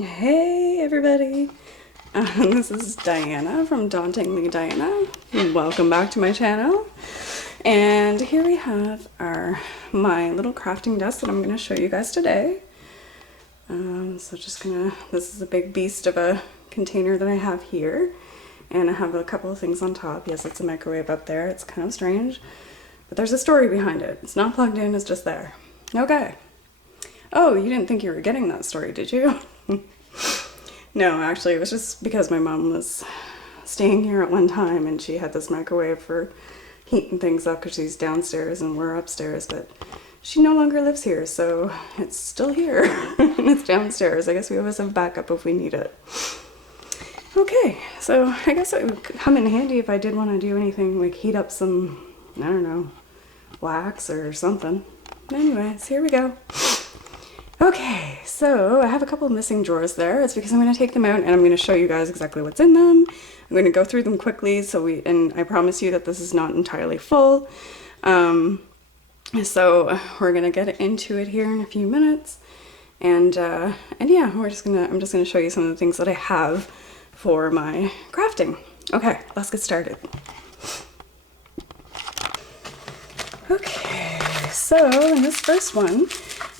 Hey everybody, this is Diana from Dauntingly Diana. Welcome back to my channel. And here we have my little crafting desk that I'm going to show you guys today. This is a big beast of a container that I have here. And I have a couple of things on top. Yes, it's a microwave up there. It's kind of strange, but there's a story behind it. It's not plugged in, it's just there. Okay. Oh, you didn't think you were getting that story, did you? No, actually, it was just because my mom was staying here at one time and she had this microwave for heating things up because she's downstairs and we're upstairs, but she no longer lives here, so it's still here and it's downstairs. I guess we always have backup if we need it. Okay, so I guess it would come in handy if I did want to do anything like heat up some, I don't know, wax or something. Anyways, here we go. Okay, so I have a couple of missing drawers there. It's because I'm going to take them out and I'm going to show you guys exactly what's in them. I'm going to go through them quickly, and I promise you that this is not entirely full. So we're going to get into it here in a few minutes. And yeah, I'm just going to show you some of the things that I have for my crafting. Okay, let's get started. Okay, so in this first one,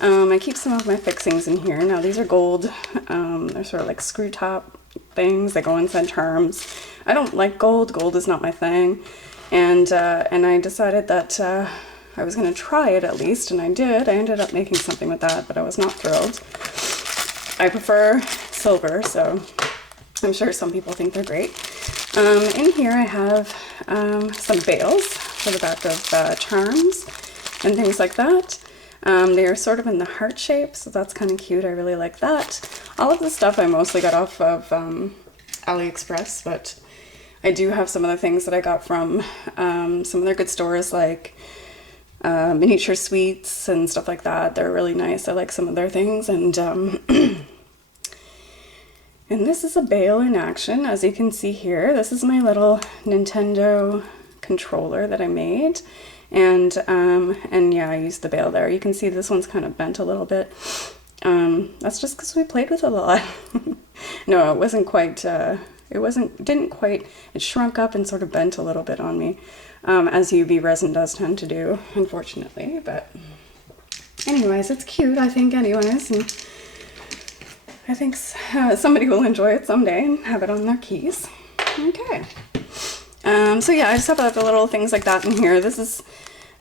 I keep some of my fixings in here. Now these are gold. They're sort of like screw top things. They go inside charms. I don't like gold. Gold is not my thing. And I decided that I was going to try it at least, and I did. I ended up making something with that, but I was not thrilled. I prefer silver, so I'm sure some people think they're great. In here I have some bales for the back of charms and things like that. They are sort of in the heart shape, so that's kind of cute. I really like that. All of the stuff I mostly got off of AliExpress, but I do have some other things that I got from some other good stores like Miniature Sweets and stuff like that. They're really nice. I like some of their things. And and this is a bale in action, as you can see here. This is my little Nintendo controller that I made. And yeah, I used the bale there. You can see this one's kind of bent a little bit. That's just because we played with it a lot. No, it wasn't quite, it shrunk up and sort of bent a little bit on me, as UV resin does tend to do, unfortunately. But anyways, it's cute, I think, anyways. And I think somebody will enjoy it someday and have it on their keys. Okay. So yeah, I just have other little things like that in here. This is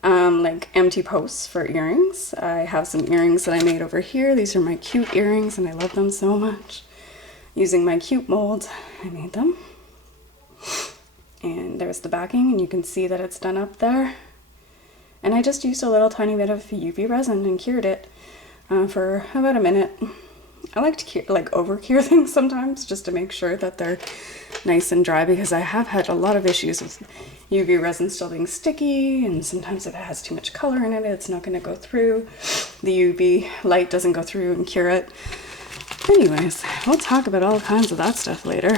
like empty posts for earrings. I have some earrings that I made over here. These are my cute earrings and I love them so much. Using my cute mold, I made them. And there's the backing, and you can see that it's done up there. And I just used a little tiny bit of UV resin and cured it for about a minute. I like to over cure things sometimes just to make sure that they're nice and dry, because I have had a lot of issues with UV resin still being sticky, and sometimes if it has too much color in it, it's not going to go through. The UV light doesn't go through and cure it. Anyways, we'll talk about all kinds of that stuff later.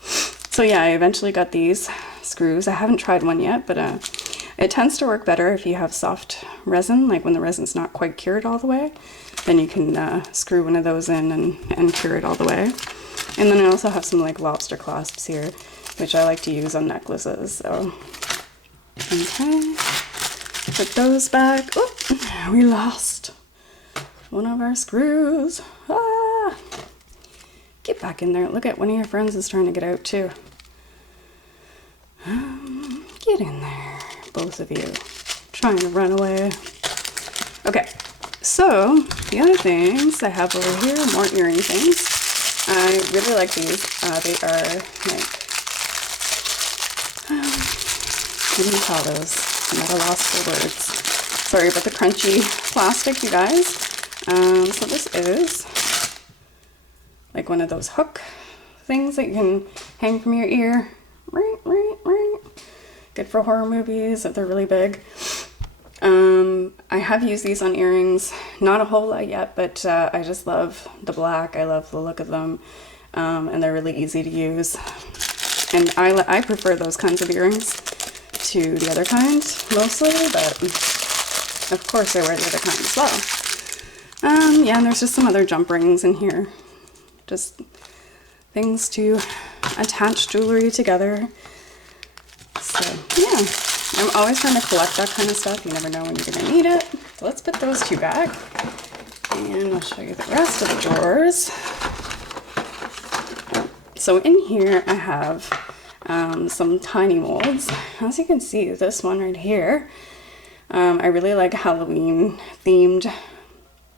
So yeah, I eventually got these screws. I haven't tried one yet, but it tends to work better if you have soft resin, like when the resin's not quite cured all the way. Then you can screw one of those in and cure it all the way. And then I also have some like lobster clasps here, which I like to use on necklaces. So, okay, put those back. Oh, we lost one of our screws. Ah! Get back in there. Look at, one of your friends is trying to get out too. Get in there, both of you, trying to run away. Okay. So, the other things I have over here, more earring things. I really like these. They are like, what do you call those? I'm at a loss for words. Sorry about the crunchy plastic, you guys. So this is like one of those hook things that you can hang from your ear. Good for horror movies if they're really big. I have used these on earrings, not a whole lot yet, but I just love the black. I love the look of them, and they're really easy to use. And I prefer those kinds of earrings to the other kind mostly, but of course I wear the other kind as well. Yeah, and there's just some other jump rings in here. just things to attach jewelry together. So yeah, I'm always trying to collect that kind of stuff. You never know when you're gonna need it. So let's put those two back, and I'll show you the rest of the drawers. So in here I have some tiny molds. As you can see, this one right here, I really like Halloween themed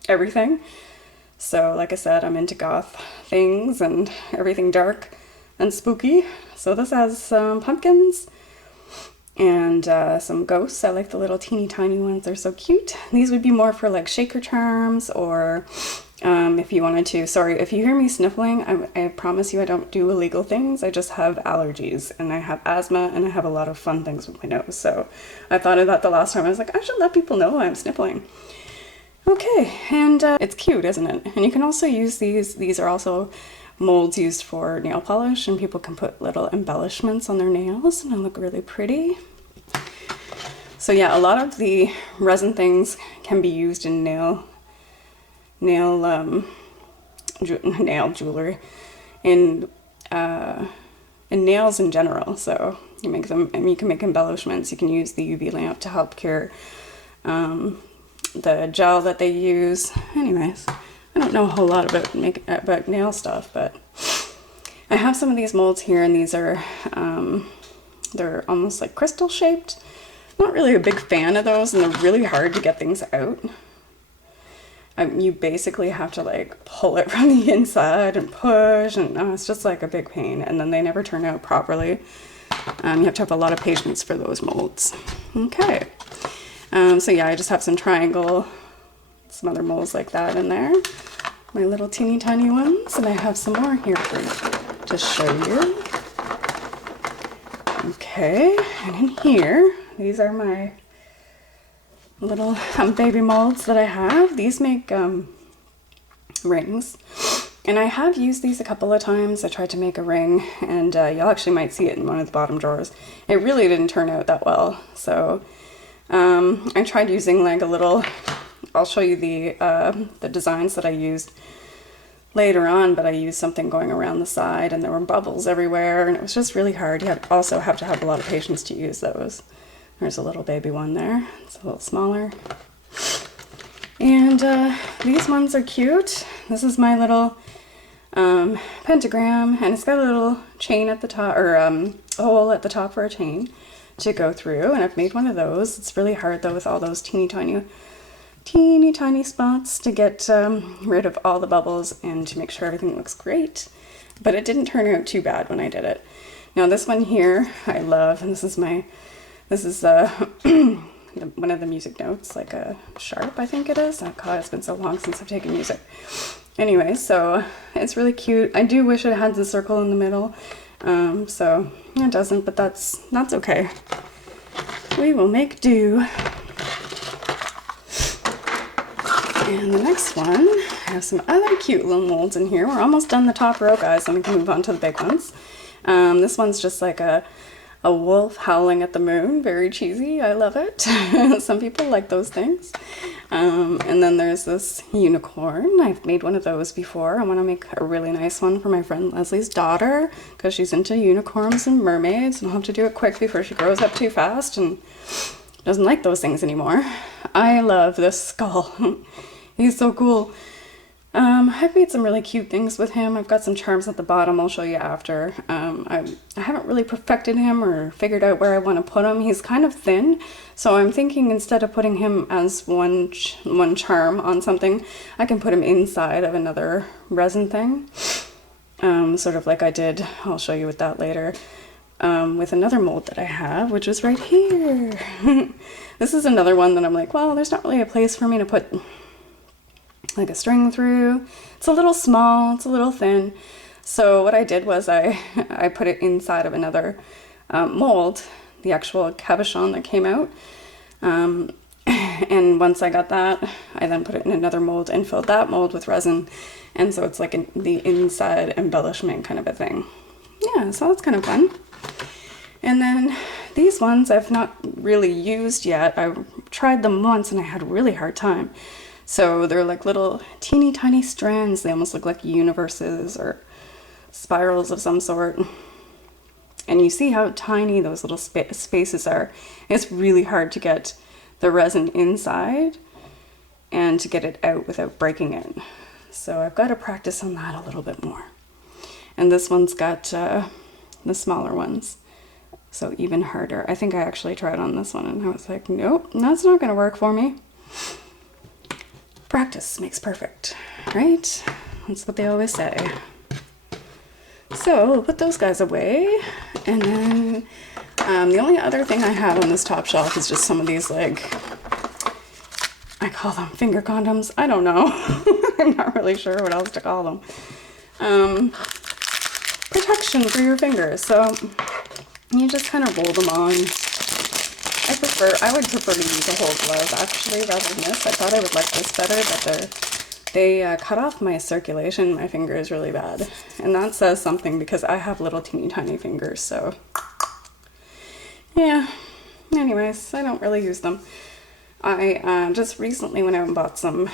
everything. So like I said, I'm into goth things and everything dark and spooky. So this has some pumpkins and some ghosts. I like the little teeny tiny ones. They're so cute. These would be more for like shaker charms, or if you wanted to. Sorry, if you hear me sniffling, I promise you I don't do illegal things. I just have allergies, and I have asthma, and I have a lot of fun things with my nose. So I thought of that the last time. I was like, I should let people know I'm sniffling. Okay, and it's cute, isn't it? And you can also use these. These are also molds used for nail polish, and people can put little embellishments on their nails, and they look really pretty. So yeah, a lot of the resin things can be used in nail jewelry, in nails in general. So you make them, and you can make embellishments. You can use the UV lamp to help cure the gel that they use. Anyways, I don't know a whole lot about nail stuff, but I have some of these molds here, and these are they're almost like crystal shaped. Not really a big fan of those, and they're really hard to get things out. You basically have to like pull it from the inside and push, and it's just like a big pain, and then they never turn out properly. You have to have a lot of patience for those molds. Okay. So yeah, I just have some triangle, some other molds like that in there. My little teeny tiny ones, and I have some more here for you to show you. Okay, and in here, these are my little baby molds that I have. These make rings, and I have used these a couple of times. I tried to make a ring, and y'all actually might see it in one of the bottom drawers. It really didn't turn out that well, so I tried using like a little, I'll show you the designs that I used later on, but I used something going around the side, and there were bubbles everywhere, and it was just really hard. You also have to have a lot of patience to use those. There's a little baby one there. It's a little smaller. And these ones are cute. This is my little pentagram, and it's got a little chain at the top, or a hole at the top for a chain to go through, and I've made one of those. It's really hard though with all those teeny tiny spots to get rid of all the bubbles and to make sure everything looks great. But it didn't turn out too bad when I did it. Now this one here I love, and this is one of the music notes, like a sharp, I think it is. Oh god, it's been so long since I've taken music. Anyway, so it's really cute. I do wish it had the circle in the middle. So it doesn't, but that's okay. We will make do. And the next one, I have some other cute little molds in here. We're almost done the top row, guys, and we can move on to the big ones. This one's just like a wolf howling at the moon. Very cheesy. I love it. Some people like those things. And then there's this unicorn. I've made one of those before. I want to make a really nice one for my friend Leslie's daughter, because she's into unicorns and mermaids, and I'll have to do it quick before she grows up too fast and doesn't like those things anymore. I love this skull. He's so cool. I've made some really cute things with him. I've got some charms at the bottom I'll show you after. I haven't really perfected him or figured out where I want to put him. He's kind of thin, so I'm thinking instead of putting him as one charm on something, I can put him inside of another resin thing. Sort of like I did, I'll show you with that later, with another mold that I have, which is right here. This is another one that I'm like, well, there's not really a place for me to put like a string through. It's a little small, it's a little thin. So what I did was I put it inside of another mold, the actual cabochon that came out. And once I got that, I then put it in another mold and filled that mold with resin. And so it's like the inside embellishment kind of a thing. Yeah, so that's kind of fun. And then these ones I've not really used yet. I tried them once and I had a really hard time. So they're like little teeny tiny strands. They almost look like universes or spirals of some sort. And you see how tiny those little spaces are. It's really hard to get the resin inside and to get it out without breaking it. So I've got to practice on that a little bit more. And this one's got the smaller ones, so even harder. I think I actually tried on this one and I was like, nope, that's not going to work for me. Practice makes perfect, right? That's what they always say. So we'll put those guys away, and then the only other thing I have on this top shelf is just some of these, like, I call them finger condoms. I don't know. I'm not really sure what else to call them. Protection for your fingers. So you just kind of roll them on. I would prefer to use a whole glove actually rather than this. I thought I would like this better, but they cut off my circulation in my fingers really bad. And that says something because I have little teeny tiny fingers, so yeah. Anyways, I don't really use them. I just recently went out and bought some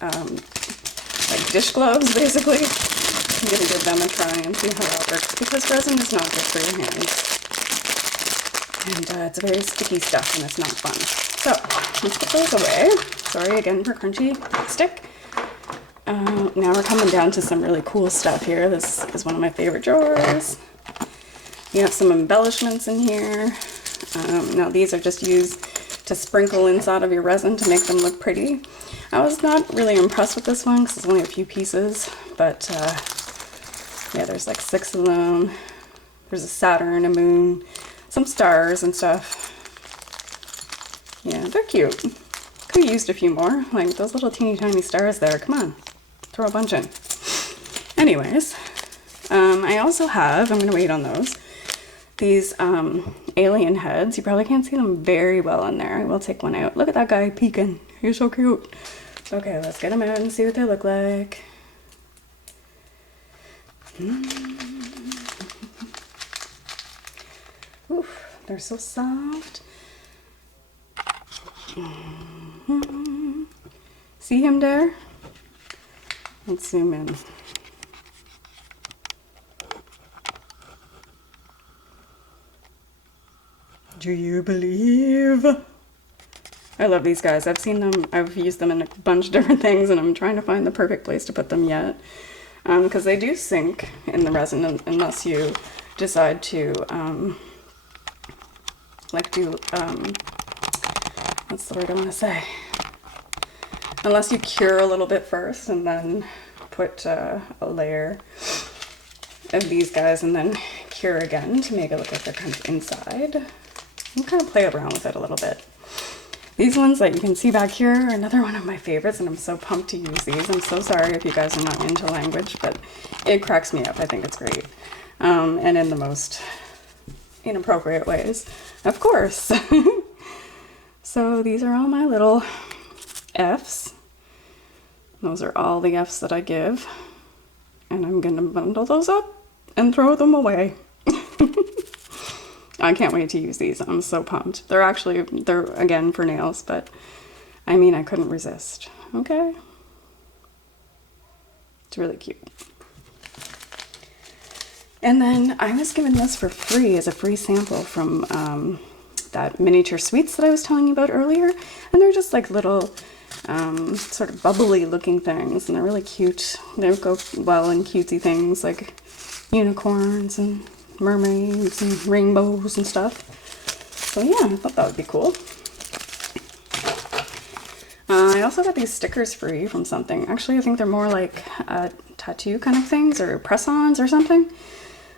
like dish gloves, basically. I'm gonna give them a try and see how that works because resin is not good for your hands. And it's very sticky stuff and it's not fun. So let's put those away. Sorry again for crunchy stick. Now we're coming down to some really cool stuff here. This is one of my favorite drawers. You have some embellishments in here. Now these are just used to sprinkle inside of your resin to make them look pretty. I was not really impressed with this one because it's only a few pieces, but yeah, there's like 6 of them. There's a Saturn, a moon, some stars and stuff. Yeah, they're cute. Could have used a few more, like those little teeny tiny stars there. Come on, throw a bunch in. Anyways, I also have, I'm gonna wait on those, these alien heads. You probably can't see them very well in there. I will take one out. Look at that guy peeking. He's so cute. Okay, let's get them out and see what they look like. Oof, they're so soft. See him there? Let's zoom in. Do you believe? I love these guys. I've seen them, I've used them in a bunch of different things, and I'm trying to find the perfect place to put them yet. Because they do sink in the resin unless you decide to, like do, what's the word I want to say? Unless you cure a little bit first and then put a layer of these guys and then cure again to make it look like they're kind of inside. And kind of play around with it a little bit. These ones that you can see back here are another one of my favorites, and I'm so pumped to use these. I'm so sorry if you guys are not into language, but it cracks me up. I think it's great. And in the most inappropriate ways, of course. So these are all my little Fs. Those are all the Fs that I give. And I'm gonna bundle those up and throw them away. I can't wait to use these. I'm so pumped. They're again for nails, but I mean, I couldn't resist. Okay. It's really cute. And then I was given this for free as a free sample from that miniature sweets that I was telling you about earlier. And they're just like little sort of bubbly looking things, and they're really cute. They go well in cutesy things like unicorns and mermaids and rainbows and stuff. So yeah, I thought that would be cool. I also got these stickers free from something. Actually, I think they're more like tattoo kind of things or press-ons or something.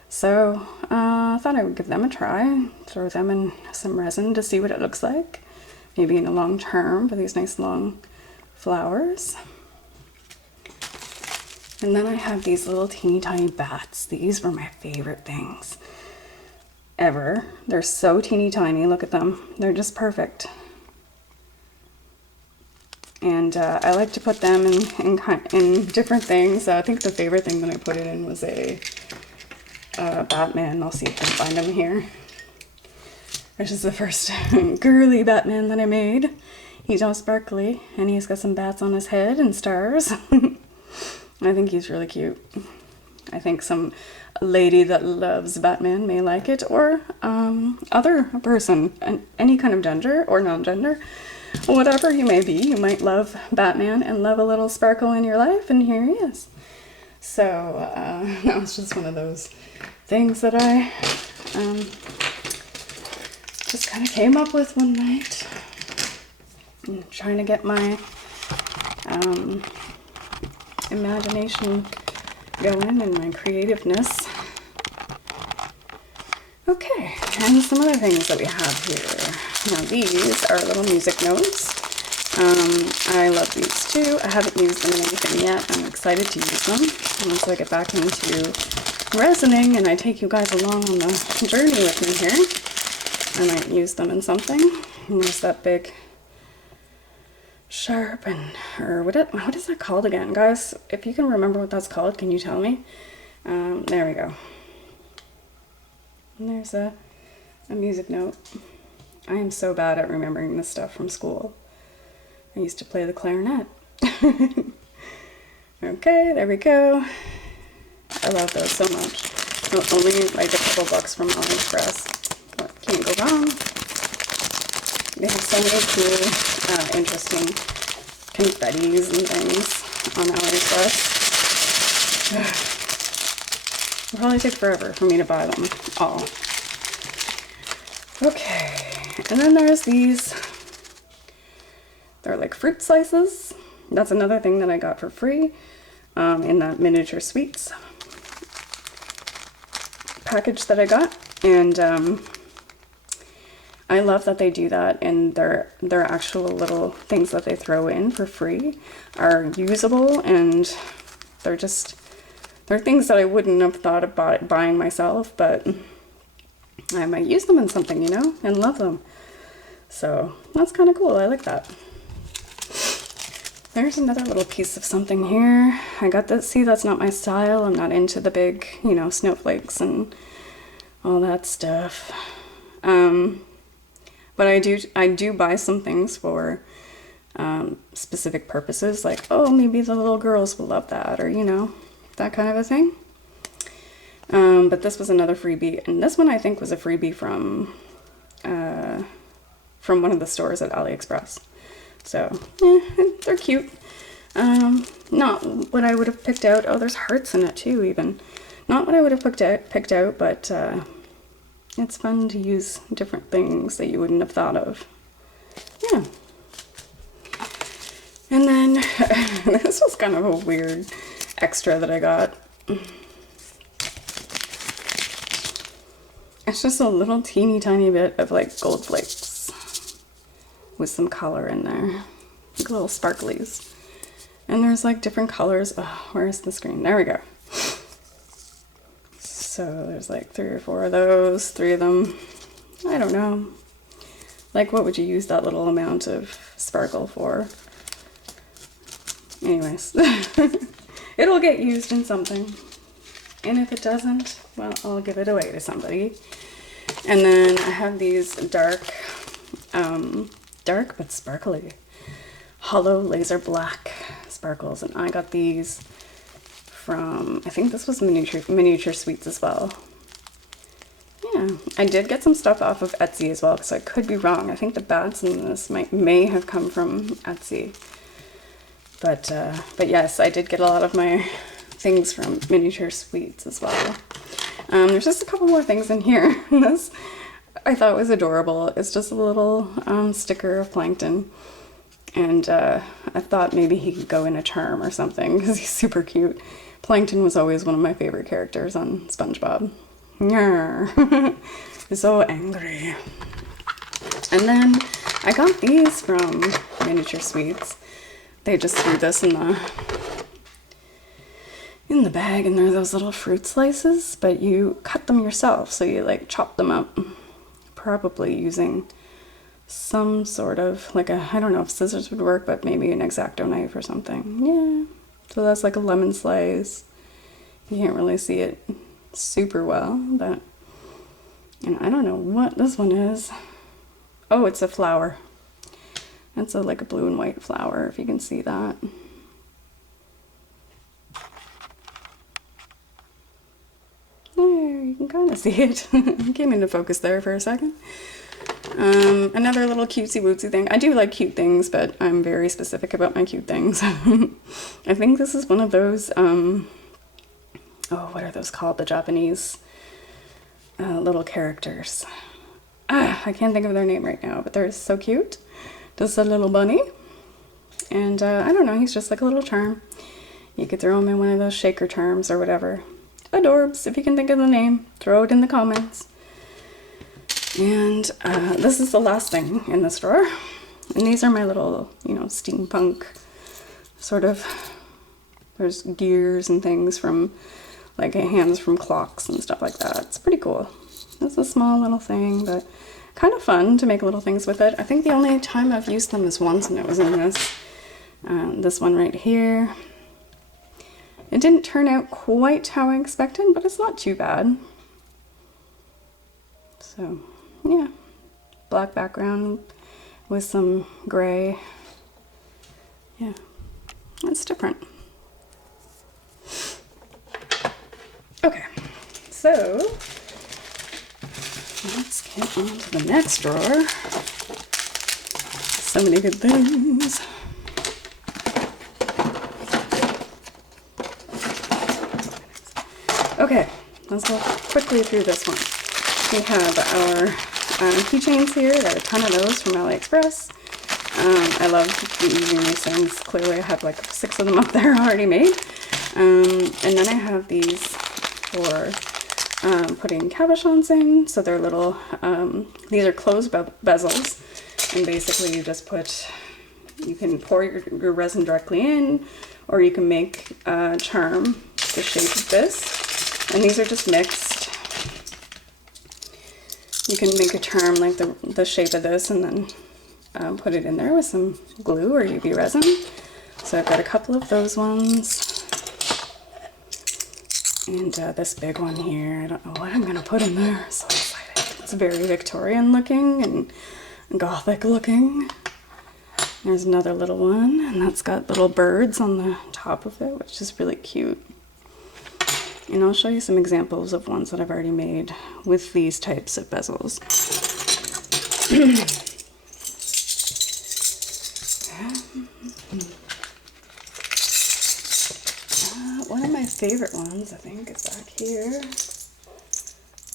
So I thought I would give them a try, throw them in some resin to see what it looks like. Maybe in the long term for these nice long flowers. And then I have these little teeny tiny bats. These were my favorite things ever. They're so teeny tiny. Look at them. They're just perfect. And I like to put them in different things. I think the favorite thing that I put it in was a Batman. I'll see if I can find him here. This is the first Girly Batman that I made. He's all sparkly, and he's got some bats on his head and stars. I think he's really cute. I think some lady that loves Batman may like it, or other person, any kind of gender or non-gender, whatever you may be, you might love Batman and love a little sparkle in your life, and here he is. So that was just one of those things that I just kind of came up with one night. I'm trying to get my imagination going and my creativeness. Okay, and some other things that we have here. Now these are little music notes. I love these too. I haven't used them in anything yet. I'm excited to use them once I get back into resining and I take you guys along on the journey with me here. I might use them in something. And there's that big sharp or what is that called again, guys? If you can remember what that's called, can you tell me? There we go. And there's a music note. I am so bad at remembering this stuff from school. I used to play the clarinet. Okay, there we go. I love those so much. Only like a couple bucks from AliExpress, but can't go wrong. They have so many cool, interesting confettis and things on AliExpress. It'll probably take forever for me to buy them all. Okay, and then there's these. They're like fruit slices. That's another thing that I got for free in that miniature sweets package that I got. And I love that they do that, and their actual little things that they throw in for free are usable, and they're things that I wouldn't have thought about buying myself, but I might use them in something, you know, and love them. So that's kind of cool. I like that. There's another little piece of something here. I got this. See, that's not my style. I'm not into the big, you know, snowflakes and all that stuff. But I do buy some things for specific purposes, like, oh, maybe the little girls will love that, or, you know, that kind of a thing. But this was another freebie, and this one I think was a freebie from one of the stores at AliExpress. So, they're cute. Not what I would have picked out. Oh, there's hearts in it too, even. Not what I would have picked out, but it's fun to use different things that you wouldn't have thought of. Yeah. And then, this was kind of a weird extra that I got. It's just a little teeny tiny bit of like gold flakes with some color in there, like little sparklies. And there's like different colors. Oh, where's the screen? There we go. So there's like 3 or 4 of those, 3 of them. I don't know. Like, what would you use that little amount of sparkle for? Anyways, it'll get used in something. And if it doesn't, well, I'll give it away to somebody. And then I have these dark but sparkly hollow laser black sparkles, and I got these from, I think this was miniature sweets as well. Yeah, I did get some stuff off of Etsy as well, so I could be wrong. I think the bats in this may have come from Etsy, but yes, I did get a lot of my things from miniature sweets as well. There's just a couple more things in here. This I thought was adorable. It's just a little sticker of Plankton, and I thought maybe he could go in a charm or something because he's super cute. Plankton was always one of my favorite characters on SpongeBob. He's so angry. And then I got these from Miniature Sweets. They just threw this in the bag, and they're those little fruit slices, but you cut them yourself, so you like chop them up, probably using some sort of like I don't know if scissors would work, but maybe an X-Acto knife or something. Yeah, so that's like a lemon slice. You can't really see it super well, but, and I don't know what this one is. Oh, it's a flower. It's like a blue and white flower, if you can see that. There, you can kind of see it. Came into focus there for a second. Another little cutesy wootsy thing. I do like cute things, but I'm very specific about my cute things. I think this is one of those, oh, what are those called? The Japanese little characters. I can't think of their name right now, but they're so cute. Just a little bunny. And I don't know, he's just like a little charm. You could throw him in one of those shaker charms or whatever. Adorbs, if you can think of the name, throw it in the comments. And this is the last thing in this drawer. And these are my little, you know, steampunk sort of, there's gears and things from, like hands from clocks and stuff like that. It's pretty cool. It's a small little thing, but kind of fun to make little things with it. I think the only time I've used them is once, and it was in this one right here. It didn't turn out quite how I expected, but it's not too bad. So, yeah. Black background with some gray. Yeah, it's different. Okay, so let's get on to the next drawer. So many good things. Okay, let's go quickly through this one. We have our keychains here. Got a ton of those from AliExpress. I love using these things. Clearly I have like 6 of them up there already made. And then I have these for putting cabochons in. So they're little, these are closed bezels. And basically you just put, you can pour your resin directly in, or you can make a charm the shape of this. And these are just mixed. You can make a charm like the shape of this and then put it in there with some glue or UV resin. So I've got a couple of those ones. And this big one here, I don't know what I'm going to put in there. So excited. It's very Victorian looking and gothic looking. There's another little one, and that's got little birds on the top of it, which is really cute. And I'll show you some examples of ones that I've already made with these types of bezels. One of my favorite ones, I think, is back here.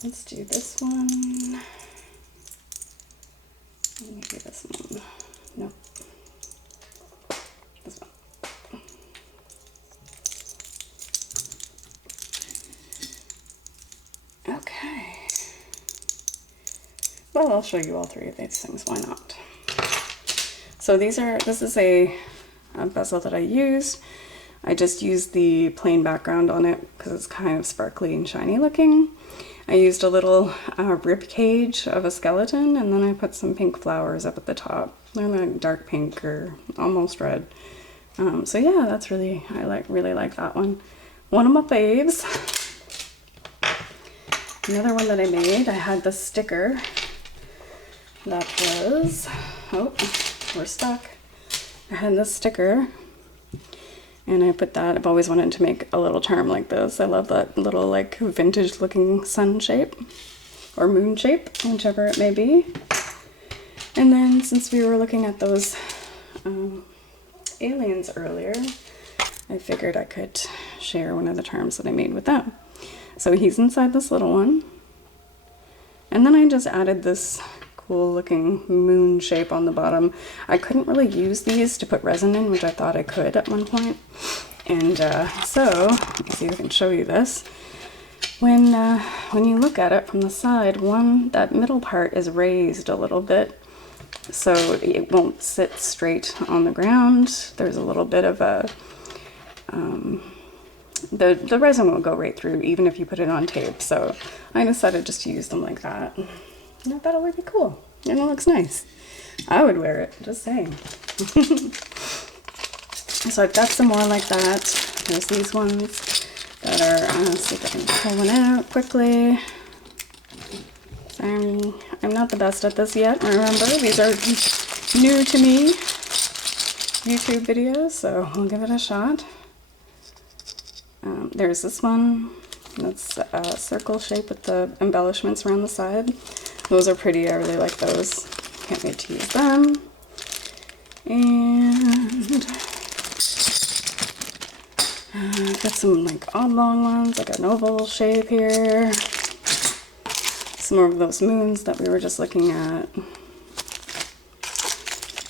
Let's do this one. Maybe this one. Nope. This one. Okay. Well, I'll show you all 3 of these things. Why not? So this is a bezel that I used. I just used the plain background on it because it's kind of sparkly and shiny looking. I used a little rib cage of a skeleton, and then I put some pink flowers up at the top. They're like dark pink or almost red. So yeah, that's really, I really like that one. One of my faves. Another one that I made, I had the sticker that was, oh, we're stuck. I had this sticker, and I put that, I've always wanted to make a little charm like this. I love that little like vintage looking sun shape, or moon shape, whichever it may be. And then since we were looking at those aliens earlier, I figured I could share one of the charms that I made with them. So he's inside this little one. And then I just added this cool looking moon shape on the bottom. I couldn't really use these to put resin in, which I thought I could at one point. And so, let's see if I can show you this. When you look at it from the side, that middle part is raised a little bit, so it won't sit straight on the ground. There's a little bit of a, the resin will go right through even if you put it on tape. So I decided just to use them like that. And I thought it would be cool. And it looks nice. I would wear it, just saying. So I've got some more like that. There's these ones that are, let's see if I can pull one out quickly. I'm not the best at this yet, remember. These are new to me YouTube videos, so I'll give it a shot. There's this one that's a circle shape with the embellishments around the side. Those are pretty, I really like those. Can't wait to use them. And I've got some like oblong ones, like an oval shape here. Some more of those moons that we were just looking at.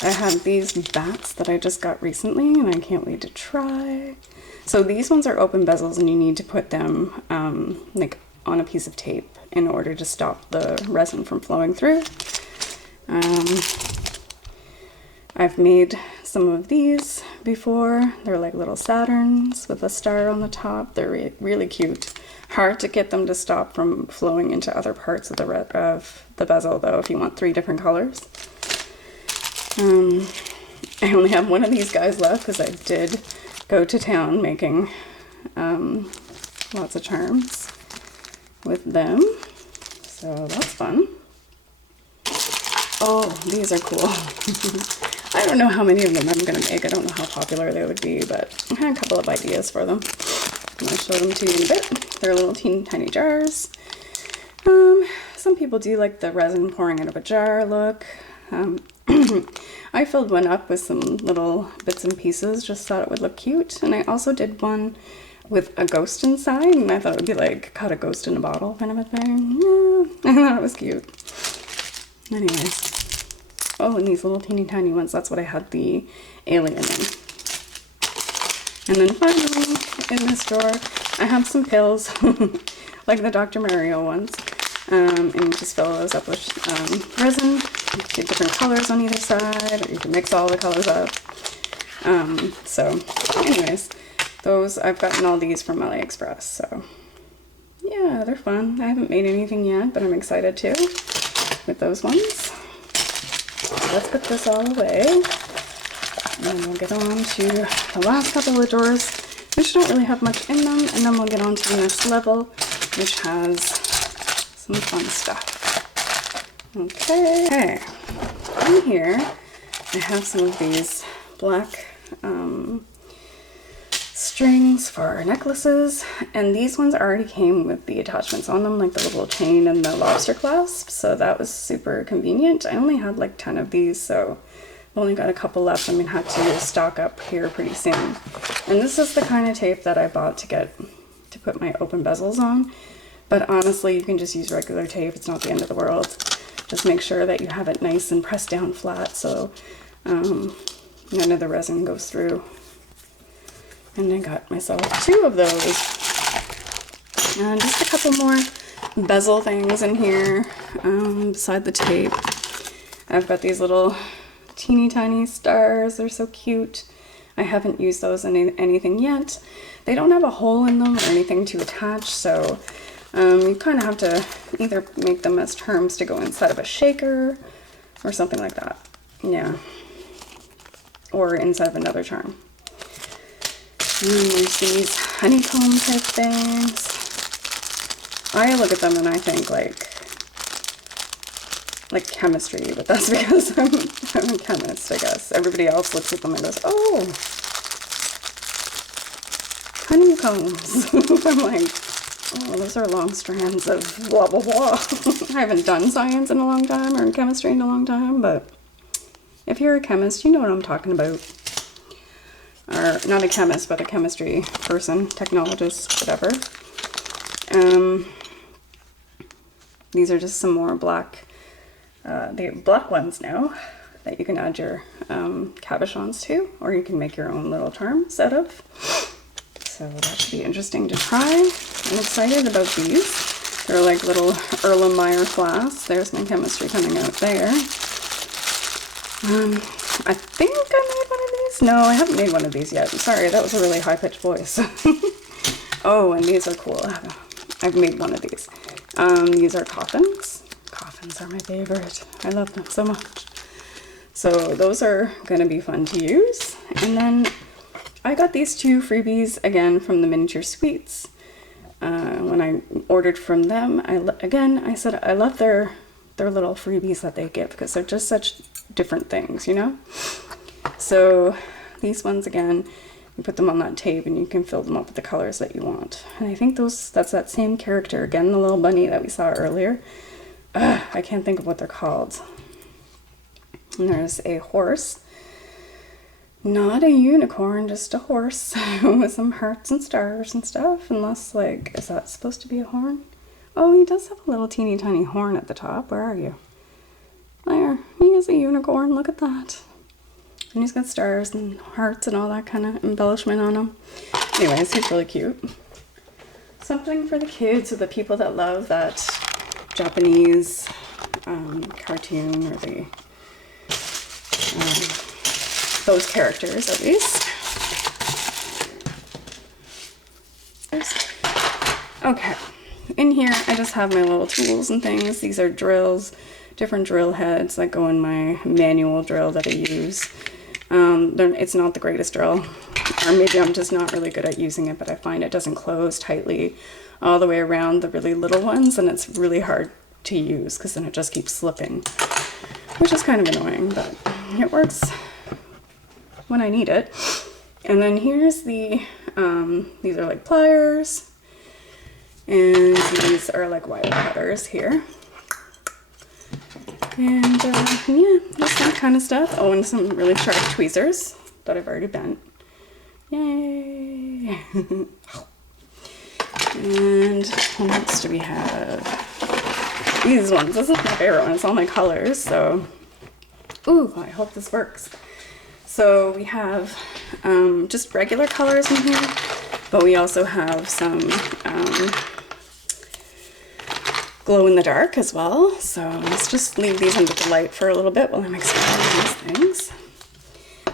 I have these bats that I just got recently and I can't wait to try. So these ones are open bezels and you need to put them like on a piece of tape in order to stop the resin from flowing through. I've made some of these before. They're like little Saturns with a star on the top. They're really cute. Hard to get them to stop from flowing into other parts of the bezel though if you want 3 different colors. I only have one of these guys left because I did go to town making lots of charms with them, so that's fun. Oh, these are cool. I don't know how many of them I'm going to make. I don't know how popular they would be, but I had a couple of ideas for them. I'm going to show them to you in a bit. They're little teeny tiny jars. Some people do like the resin pouring out of a jar look. I filled one up with some little bits and pieces, just thought it would look cute. And I also did one with a ghost inside, and I thought it would be like caught a ghost in a bottle kind of a thing. Yeah, I thought it was cute. Anyways. Oh, and these little teeny tiny ones, that's what I had the alien in. And then finally, in this drawer, I have some pills, like the Dr. Mario ones. And you just fill those up with resin, get different colors on either side, or you can mix all the colors up. So anyways, those, I've gotten all these from AliExpress, so yeah, they're fun. I haven't made anything yet, but I'm excited too with those ones. So let's put this all away, and then we'll get on to the last couple of drawers, which don't really have much in them, and then we'll get on to the next level, which has some fun stuff. Okay, in here I have some of these black strings for necklaces, and these ones already came with the attachments on them, like the little chain and the lobster clasp, so that was super convenient. I only had like 10 of these, so I've only got a couple left. I'm gonna have to stock up here pretty soon. And this is the kind of tape that I bought to put my open bezels on. But honestly, you can just use regular tape. It's not the end of the world. Just make sure that you have it nice and pressed down flat so none of the resin goes through. And I got myself 2 of those. And just a couple more bezel things in here beside the tape. I've got these little teeny tiny stars. They're so cute. I haven't used those in anything yet. They don't have a hole in them or anything to attach, so you kind of have to either make them as charms to go inside of a shaker or something like that. Yeah. Or inside of another charm. And there's these honeycomb type things. I look at them and I think like chemistry, but that's because I'm a chemist, I guess. Everybody else looks at them and goes, oh, honeycombs. I'm like, oh, those are long strands of blah, blah, blah. I haven't done science in a long time or chemistry in a long time, but if you're a chemist, you know what I'm talking about. Or not a chemist, but a chemistry person, technologist, whatever. These are just some more black, the black ones now that you can add your cabochons to, or you can make your own little charms out of. So that should be interesting to try. I'm excited about these. They're like little Erlenmeyer flasks. There's my chemistry coming out there. I think I made one of these. No, I haven't made one of these yet. I'm sorry, that was a really high-pitched voice. Oh, and these are cool. I've made one of these. These are coffins. Coffins are my favorite. I love them so much. So those are going to be fun to use. And then I got these 2 freebies again from the Miniature Sweets. When I ordered from them, I said I love their their little freebies that they give, because they're just such different things, you know? So these ones, again, you put them on that tape and you can fill them up with the colors that you want. And I think that's that same character, again, the little bunny that we saw earlier. I can't think of what they're called. And there's a horse. Not a unicorn, just a horse with some hearts and stars and stuff. Unless, like, is that supposed to be a horn? Oh, he does have a little teeny tiny horn at the top. Where are you? There, he is a unicorn. Look at that. And he's got stars and hearts and all that kind of embellishment on him. Anyways, he's really cute. Something for the kids or the people that love that Japanese cartoon, or the those characters at least. Okay, in here I just have my little tools and things. These are drills, different drill heads that go in my manual drill that I use. It's not the greatest drill, or maybe I'm just not really good at using it, but I find it doesn't close tightly all the way around the really little ones, and it's really hard to use because then it just keeps slipping, which is kind of annoying, but it works when I need it. And then here's the, these are like pliers, and these are like wire cutters here. And yeah, just that kind of stuff. Oh, and some really sharp tweezers that I've already bent. Yay! And what else do we have? These ones. This is my favorite one. It's all my colors, so... Ooh, I hope this works. So we have just regular colors in here, but we also have some glow in the dark as well. So let's just leave these under the light for a little bit while I'm exploring these things.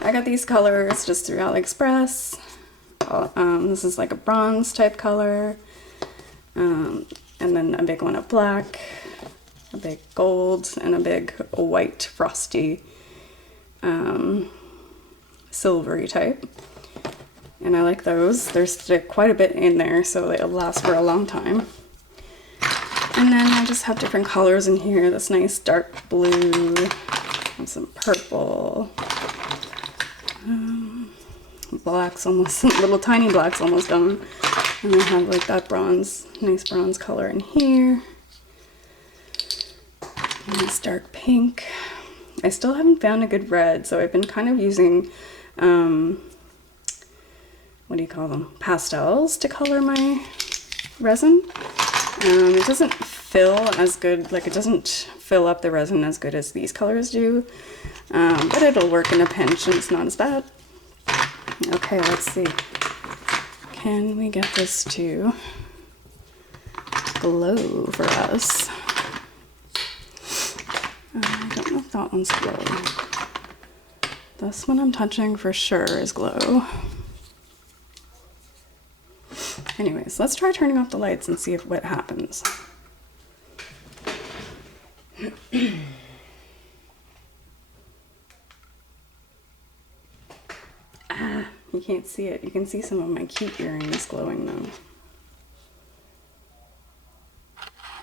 I got these colors just through AliExpress. This is like a bronze type color, and then a big one of black, a big gold, and a big white frosty silvery type. And I like those. There's quite a bit in there, so it'll last for a long time. And then I just have different colors in here. This nice dark blue, and some purple, black's almost, little tiny black's almost gone. And I have like that bronze, nice bronze color in here. And this dark pink. I still haven't found a good red, so I've been kind of using, what do you call them? Pastels to color my resin. It doesn't fill as good, like it doesn't fill up the resin as good as these colors do, but it'll work in a pinch and it's not as bad. Okay, let's see. Can we get this to glow for us? I don't know if that one's glowing. This one I'm touching for sure is glow. Anyways, let's try turning off the lights and see what happens. You can't see it. You can see some of my cute earrings glowing though.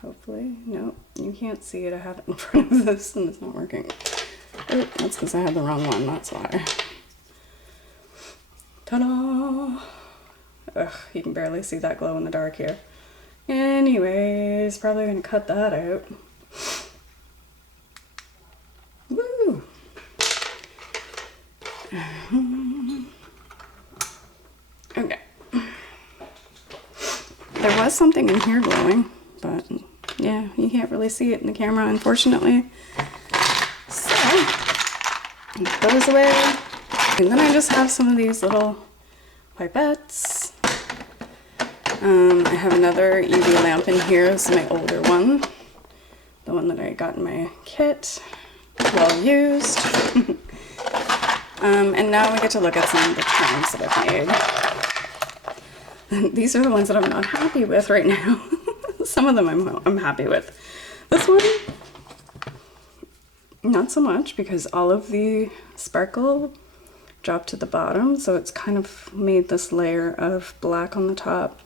Hopefully. Nope, you can't see it. I have it in front of this and it's not working. Oh, that's because I had the wrong one, that's why. Ta-da! Ugh, you can barely see that glow in the dark here. Anyways, probably gonna cut that out. Woo! Okay. There was something in here glowing, but yeah, you can't really see it in the camera, unfortunately. So, it goes away. And then I just have some of these little pipettes. I have another UV lamp in here. This is my older one. The one that I got in my kit. Well used. And now we get to look at some of the trims that I've made. These are the ones that I'm not happy with right now. Some of them I'm happy with. This one, not so much, because all of the sparkle dropped to the bottom, so it's kind of made this layer of black on the top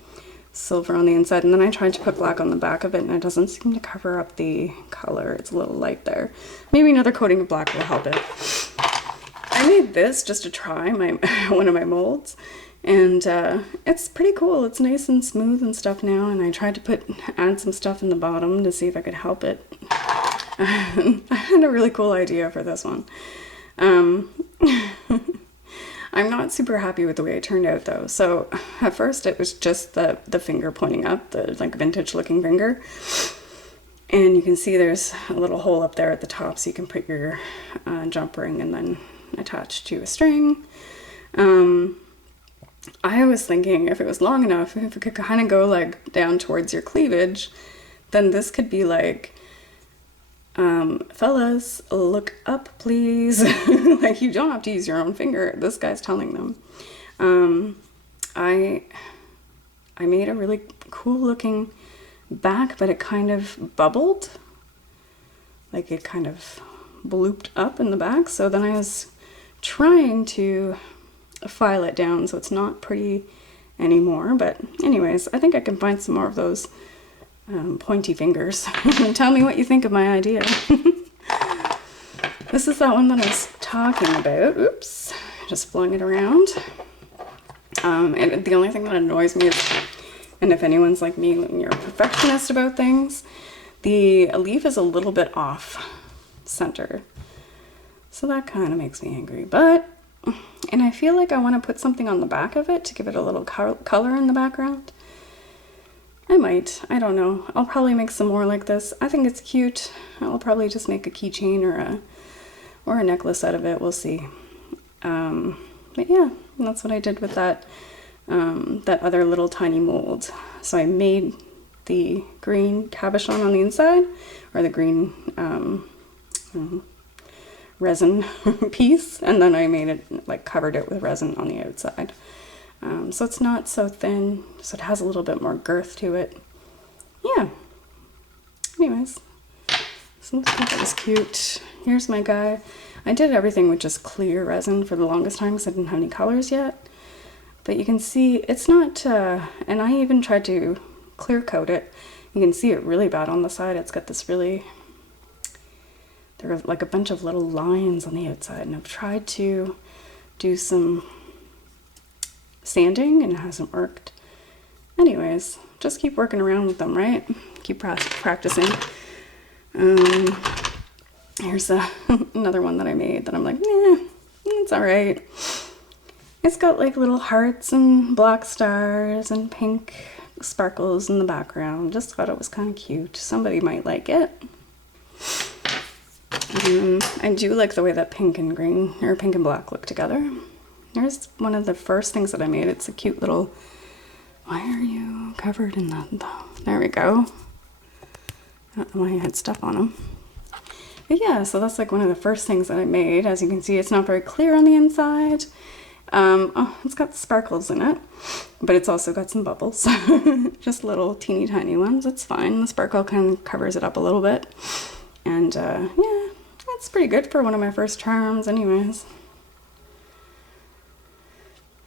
silver on the inside, and then I tried to put black on the back of it, and it doesn't seem to cover up the color. It's a little light there. Maybe another coating of black will help it. I made this just to try one of my molds, and it's pretty cool. It's nice and smooth and stuff now, and I tried to add some stuff in the bottom to see if I could help it. I had a really cool idea for this one. I'm not super happy with the way it turned out though. So at first it was just the finger pointing up, the like vintage looking finger. And you can see there's a little hole up there at the top so you can put your jump ring and then attach to a string. I was thinking if it was long enough, if it could kind of go like down towards your cleavage, then this could be like, fellas, look up, please. Like, you don't have to use your own finger. This guy's telling them. I made a really cool looking back, but it kind of bubbled. Like, it kind of blooped up in the back. So then I was trying to file it down so it's not pretty anymore. But anyways, I think I can find some more of those pointy fingers. Tell me what you think of my idea. This is that one that I was talking about. Oops, just flung it around. And the only thing that annoys me is, and if anyone's like me, when you're a perfectionist about things, the leaf is a little bit off center. So that kind of makes me angry. And I feel like I want to put something on the back of it to give it a little color in the background. I might. I don't know. I'll probably make some more like this. I think it's cute. I'll probably just make a keychain or a necklace out of it. We'll see. But yeah, that's what I did with that other little tiny mold. So I made the green cabochon on the inside, or the green resin piece, and then I made it, like, covered it with resin on the outside. So it's not so thin, so it has a little bit more girth to it. Yeah. Anyways, so this stuff is cute. Here's my guy. I did everything with just clear resin for the longest time because I didn't have any colors yet. But you can see it's not, and I even tried to clear coat it. You can see it really bad on the side. It's got this really, there are like a bunch of little lines on the outside, and I've tried to do some sanding and it hasn't worked. Anyways, just keep working around with them, right? Keep practicing. Here's another one that I made that I'm like, nah, it's all right. It's got like little hearts and black stars and pink sparkles in the background. Just thought it was kind of cute. Somebody might like it. I do like the way that pink and green, or pink and black, look together. Here's one of the first things that I made. It's a cute little, why are you covered in that? There we go. I had stuff on them. But yeah, so that's like one of the first things that I made. As you can see, it's not very clear on the inside. Oh, it's got sparkles in it, but it's also got some bubbles. Just little teeny tiny ones. It's fine. The sparkle kind of covers it up a little bit. And yeah, that's pretty good for one of my first charms anyways.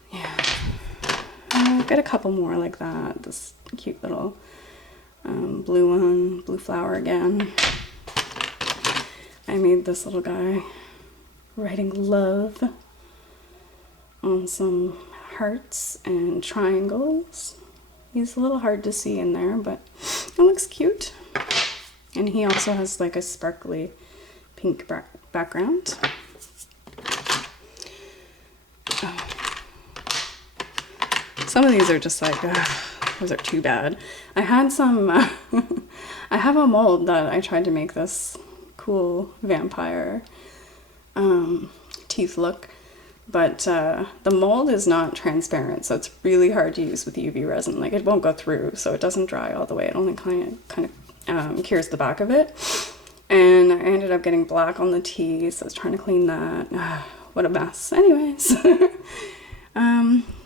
Yeah, I've got a couple more like that. This cute little blue one, blue flower again. I made this little guy writing love on some hearts and triangles. He's a little hard to see in there, but it looks cute. And he also has like a sparkly pink background. Some of these are just like, those are too bad. I had some, I have a mold that I tried to make this cool vampire teeth look, but the mold is not transparent, so it's really hard to use with UV resin. Like, it won't go through, so it doesn't dry all the way. It only kind of cures the back of it. And I ended up getting black on the teeth, so I was trying to clean that. What a mess. Anyways.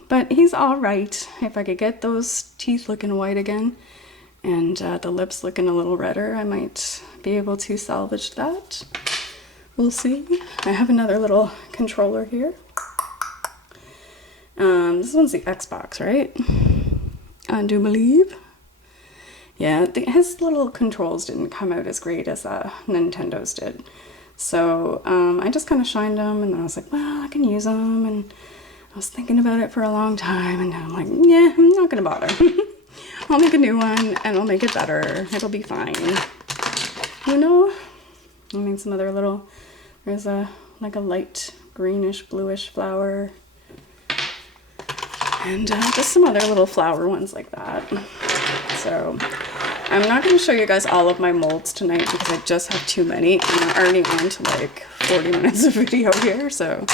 But he's all right. If I could get those teeth looking white again and the lips looking a little redder, I might be able to salvage that. We'll see. I have another little controller here. This one's the Xbox, right? I do believe. Yeah, his little controls didn't come out as great as Nintendo's did. So I just kind of shined them, and then I was like, well, I can use them, and I was thinking about it for a long time, and now I'm like, yeah, I'm not gonna bother. I'll make a new one, and I'll make it better. It'll be fine. You know? I mean, some other little, there's like a light greenish, bluish flower. And just some other little flower ones like that. So I'm not going to show you guys all of my molds tonight because I just have too many. And I'm already on to like 40 minutes of video here. So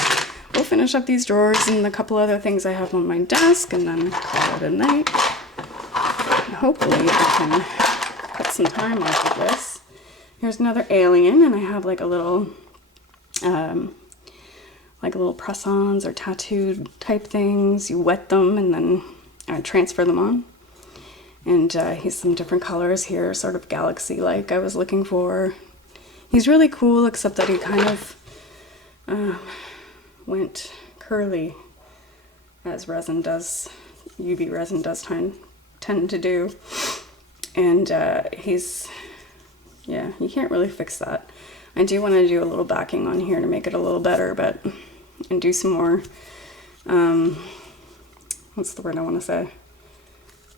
we'll finish up these drawers and a couple other things I have on my desk and then call it a night. And hopefully I can cut some time off of this. Here's another alien, and I have like a little press-ons or tattooed type things. You wet them and then transfer them on. And he's some different colors here, sort of galaxy-like I was looking for. He's really cool, except that he kind of went curly, as resin does, UV resin does tend to do. And yeah, you can't really fix that. I do want to do a little backing on here to make it a little better, and do some more, what's the word I want to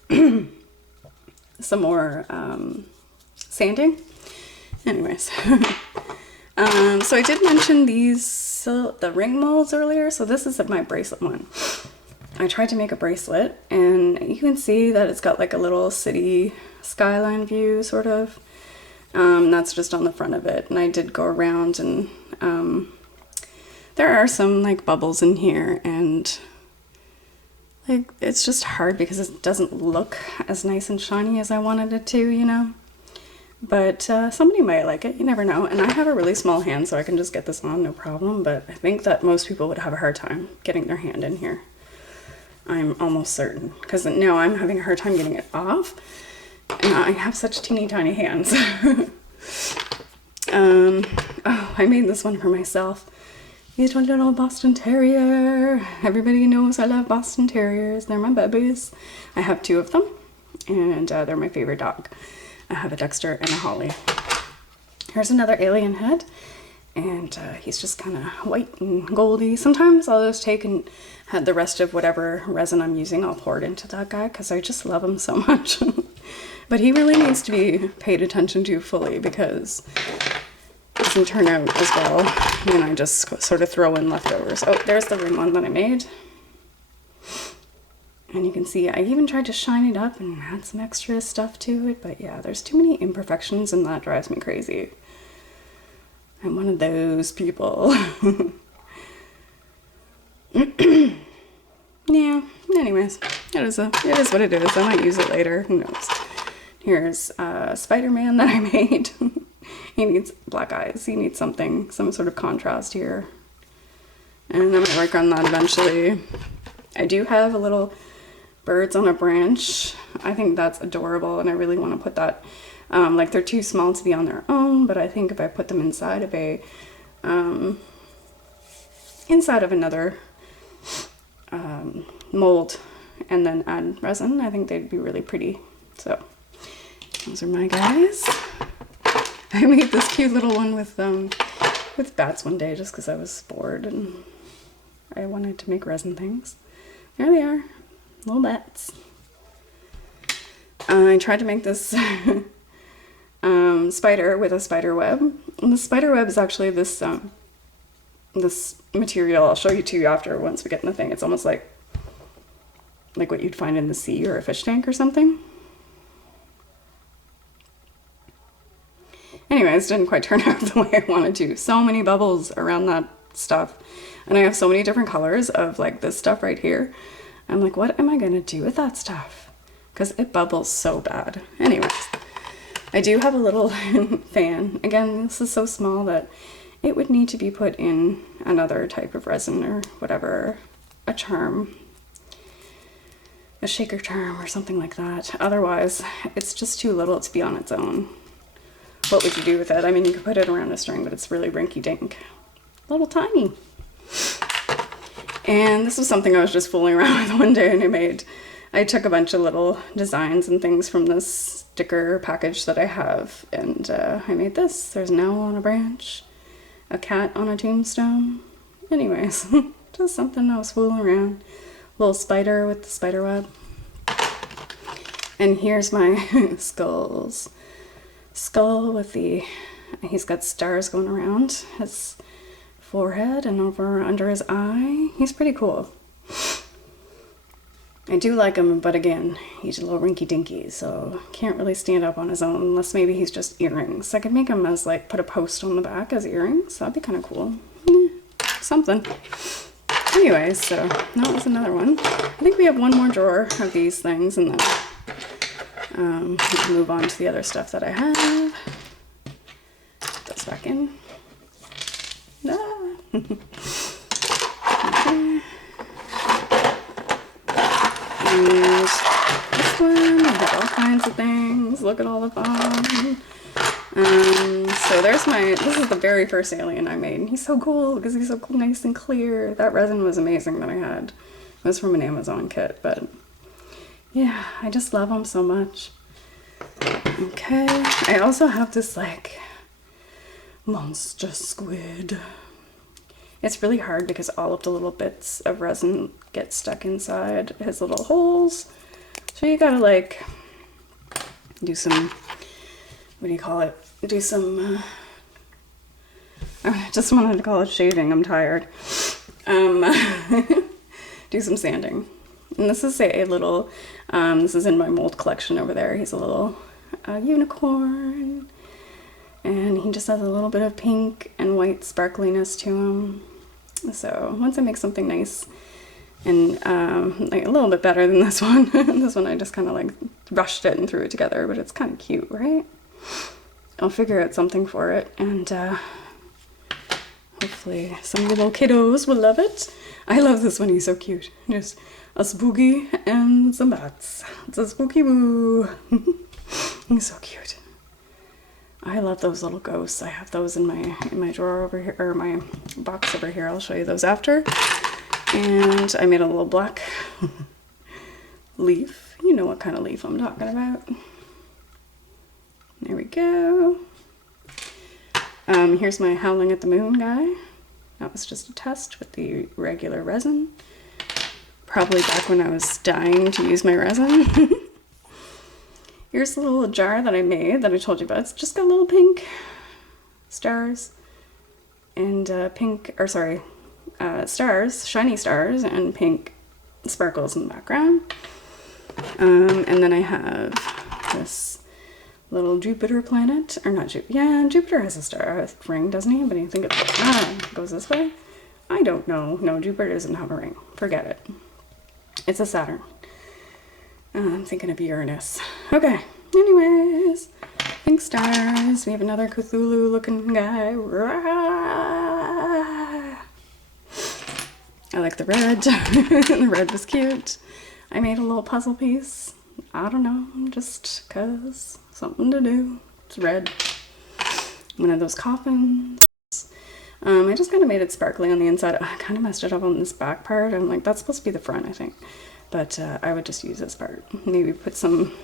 say? Some more sanding. Anyways, so I did mention the ring molds earlier. So this is my bracelet one. I tried to make a bracelet, and you can see that it's got like a little city skyline view, sort of. That's just on the front of it, and I did go around, and there are some like bubbles in here, and like it's just hard because it doesn't look as nice and shiny as I wanted it to, you know. But somebody might like it, you never know. And I have a really small hand, so I can just get this on, no problem. But I think that most people would have a hard time getting their hand in here. I'm almost certain, because now I'm having a hard time getting it off. And I have such teeny tiny hands. Oh, I made this one for myself. He's a little Boston Terrier. Everybody knows I love Boston Terriers. They're my babies. I have 2 of them, and they're my favorite dog. I have a Dexter and a Holly. Here's another alien head, and he's just kind of white and goldy. Sometimes I'll just take and have the rest of whatever resin I'm using, I'll pour it into that guy because I just love him so much. But he really needs to be paid attention to fully because it doesn't turn out as well when I just sort of throw in leftovers. Oh, there's the ring one that I made. And you can see I even tried to shine it up and add some extra stuff to it, but yeah, there's too many imperfections and that drives me crazy. I'm one of those people. Yeah, anyways, it is what it is. I might use it later, who knows. Here's Spiderman that I made. He needs black eyes. He needs some sort of contrast here. And I'm gonna work on that eventually. I do have a little birds on a branch. I think that's adorable, and I really want to put that, like they're too small to be on their own, but I think if I put them inside of another mold and then add resin, I think they'd be really pretty. So those are my guys. I made this cute little one with bats one day just because I was bored and I wanted to make resin things. There they are, little bats. I tried to make this spider with a spider web, and the spider web is actually this this material. I'll show you too after once we get in the thing. It's almost like what you'd find in the sea or a fish tank or something. Anyways, didn't quite turn out the way I wanted to. So many bubbles around that stuff, and I have so many different colors of like this stuff right here. I'm like, what am I gonna do with that stuff? Because it bubbles so bad. Anyways, I do have a little fan. Again, this is so small that it would need to be put in another type of resin or whatever, a charm, a shaker charm or something like that. Otherwise, it's just too little to be on its own. What would you do with it? I mean, you could put it around a string, but it's really rinky-dink. Little tiny. And this was something I was just fooling around with one day, and I made I took a bunch of little designs and things from this sticker package that I have, and I made this. There's an owl on a branch, a cat on a tombstone. Anyways, just something I was fooling around. Little spider with the spider web. And here's my skulls. Skull with the, he's got stars going around his forehead and over under his eye. He's pretty cool. I do like him, but again, he's a little rinky dinky, so can't really stand up on his own unless maybe he's just earrings. I could make him as like, put a post on the back as earrings. That'd be kind of cool. Something. Anyway, so that was another one. I think we have one more drawer of these things, and then we can move on to the other stuff that I have. Put this back in. Ah. Okay. And this one, I have all kinds of things. Look at all the fun. So there's this is the very first alien I made. He's so cool because he's so cool, nice and clear. That resin was amazing that I had. It was from an Amazon kit, but yeah, I just love him so much. Okay, I also have this like monster squid. It's really hard because all of the little bits of resin get stuck inside his little holes. So you gotta like do some, what do you call it? Do some, I just wanted to call it shaving, I'm tired. Do some sanding. And this is a little, this is in my mold collection over there. He's a little unicorn. And he just has a little bit of pink and white sparkliness to him. So once I make something nice and like a little bit better than this one, this one I just kind of like rushed it and threw it together, but it's kind of cute, right? I'll figure out something for it, and hopefully some little kiddos will love it. I love this one, he's so cute. Just a spooky and some bats. It's a spooky boo. He's so cute. I love those little ghosts. I have those in my drawer over here, or my box over here. I'll show you those after. And I made a little black leaf. You know what kind of leaf I'm talking about. There we go. Here's my Howling at the Moon guy. That was just a test with the regular resin. Probably back when I was dying to use my resin. Here's the little jar that I made that I told you about. It's just got little pink stars and stars, shiny stars, and pink sparkles in the background. And then I have this little Jupiter planet, or not Jupiter. Yeah, Jupiter has a star ring, doesn't he? But I think it goes this way. I don't know. No, Jupiter doesn't have a ring. Forget it. It's a Saturn. I'm thinking of Uranus. Okay, anyways, pink stars. We have another Cthulhu looking guy. I like the red. The red was cute. I made a little puzzle piece. I don't know, just cause something to do. It's red. One of those coffins. I just kind of made it sparkly on the inside. I kind of messed it up on this back part. I'm like, that's supposed to be the front, I think. But I would just use this part. Maybe put some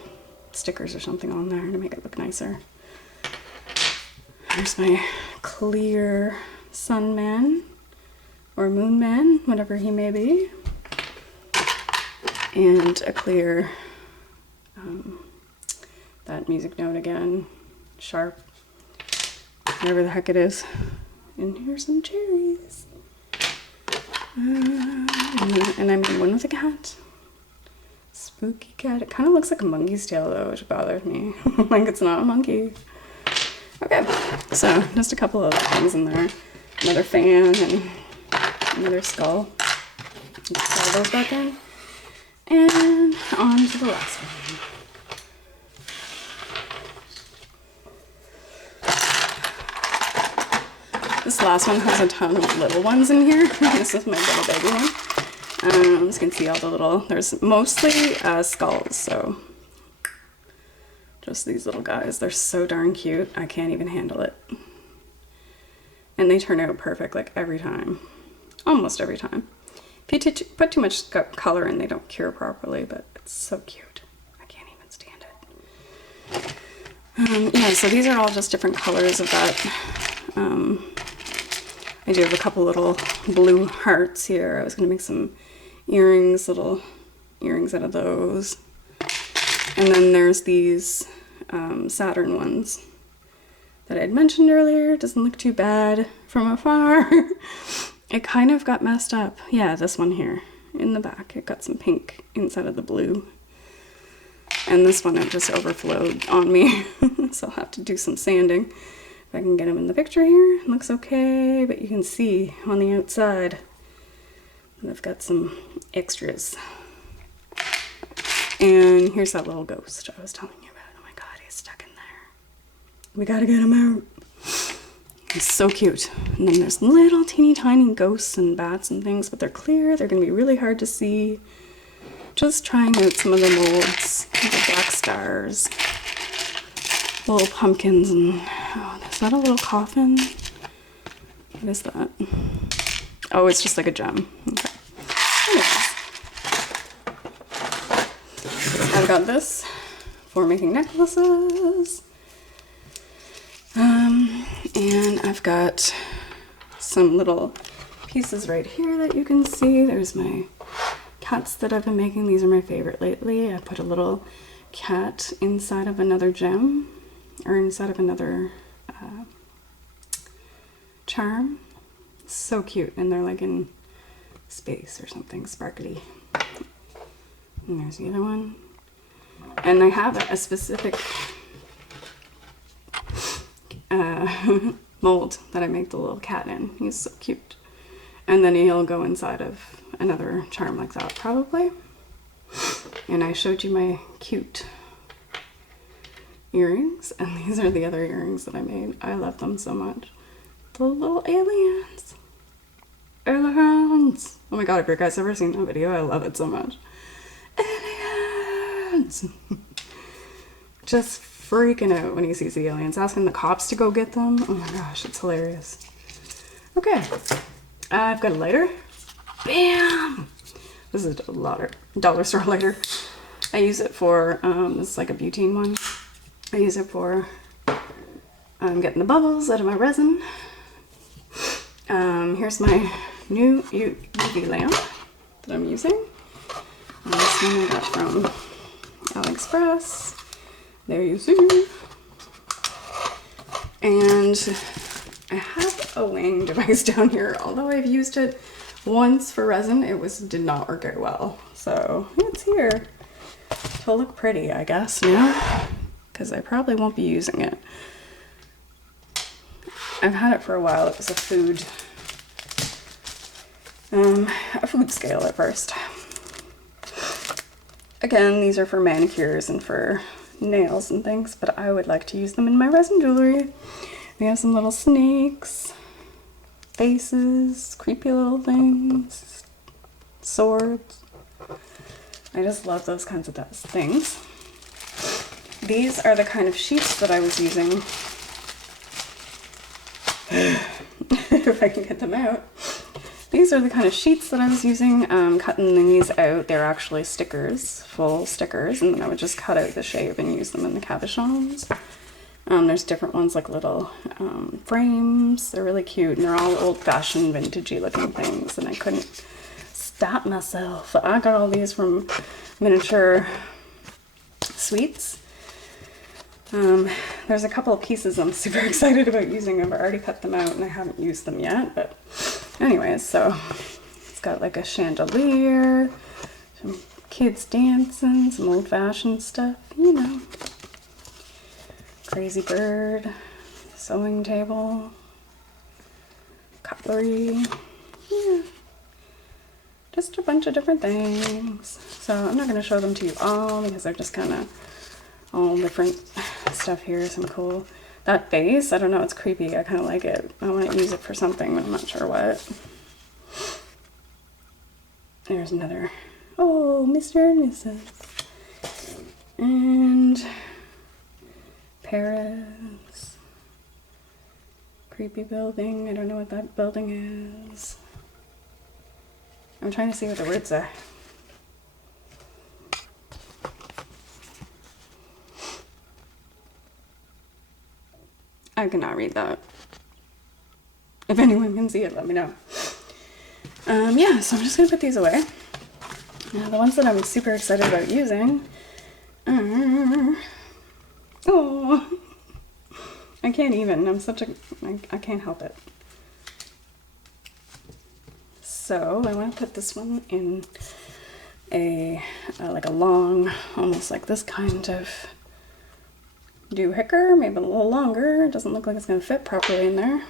stickers or something on there to make it look nicer. There's my clear sun man, or moon man, whatever he may be. And a clear, that music note again, sharp, whatever the heck it is. And here's some cherries. And I made one with a cat. Spooky cat. It kind of looks like a monkey's tail though, which bothers me. Like it's not a monkey. Okay, so just a couple of things in there. Another fan and another skull. Put all those back in. And on to the last one. This last one has a ton of little ones in here. This is my little baby one. As you can see all the little, there's mostly skulls, so just these little guys. They're so darn cute. I can't even handle it. And they turn out perfect like every time. Almost every time. If you put too much color in, they don't cure properly, but It's so cute. I can't even stand it. Yeah, so these are all just different colors of that. I do have a couple little blue hearts here. I was going to make some earrings, little earrings out of those. And then there's these Saturn ones that I'd mentioned earlier. It doesn't look too bad from afar. It kind of got messed up. Yeah, this one here in the back. It got some pink inside of the blue. And this one, it just overflowed on me. So I'll have to do some sanding. If I can get them in the picture here, it looks okay, but you can see on the outside that I've got some extras. And here's that little ghost I was telling you about. Oh my god, he's stuck in there. We gotta get him out. He's so cute. And then there's little teeny tiny ghosts and bats and things, but they're clear. They're gonna be really hard to see. Just trying out some of the molds, the black stars, little pumpkins, and oh, is that a little coffin? What is that? Oh, it's just like a gem. Okay. Anyways. I've got this for making necklaces. And I've got some little pieces right here that you can see. There's my cats that I've been making. These are my favorite lately. I put a little cat inside of another gem, or inside of another charm. So cute, and they're like in space or something, sparkly. And there's the other one. And I have a specific mold that I make the little cat in. He's so cute. And then he'll go inside of another charm like that, probably. And I showed you my cute earrings, and these are the other earrings that I made. I love them so much. The little aliens. Aliens. Oh my god, have you guys ever seen that video? I love it so much. Aliens. Just freaking out when he sees the aliens, asking the cops to go get them. Oh my gosh, it's hilarious. Okay, I've got a lighter. Bam! This is a dollar store lighter. I use it for, this is like a butane one. I use it for getting the bubbles out of my resin. Here's my new UV lamp that I'm using. And this one I got from AliExpress. There you see. And I have a weighing device down here. Although I've used it once for resin, it did not work out well. So it's here to look pretty, I guess, now, because I probably won't be using it. I've had it for a while. It was a food scale at first. Again, these are for manicures and for nails and things, but I would like to use them in my resin jewelry. We have some little snakes, faces, creepy little things, swords. I just love those kinds of things. These are the kind of sheets that I was using. If I can get them out. These are the kind of sheets that I was using, cutting these out. They're actually stickers, full stickers, and then I would just cut out the shape and use them in the cabochons. There's different ones like little frames. They're really cute, and they're all old-fashioned, vintagey looking things, and I couldn't stop myself. I got all these from Miniature Sweets. There's a couple of pieces I'm super excited about using. I've already cut them out and I haven't used them yet, but anyways, so it's got like a chandelier, some kids dancing, some old-fashioned stuff, you know. Crazy bird, sewing table, cutlery, yeah. Just a bunch of different things. So I'm not going to show them to you all because they're just kind of all different stuff here. Some cool, that vase, I don't know, it's creepy. I kind of like it. I want to use it for something, but I'm not sure what. There's another, oh, Mr. and Mrs. And Paris. Creepy building. I don't know what that building is. I'm trying to see what the words are. I cannot read that. If anyone can see it, let me know. Yeah, so I'm just gonna put these away. Now, the ones that I'm super excited about using are... Oh, I can't even. I can't help it. So I want to put this one in like a long, almost like this kind of doohickey, maybe a little longer. It doesn't look like it's going to fit properly in there.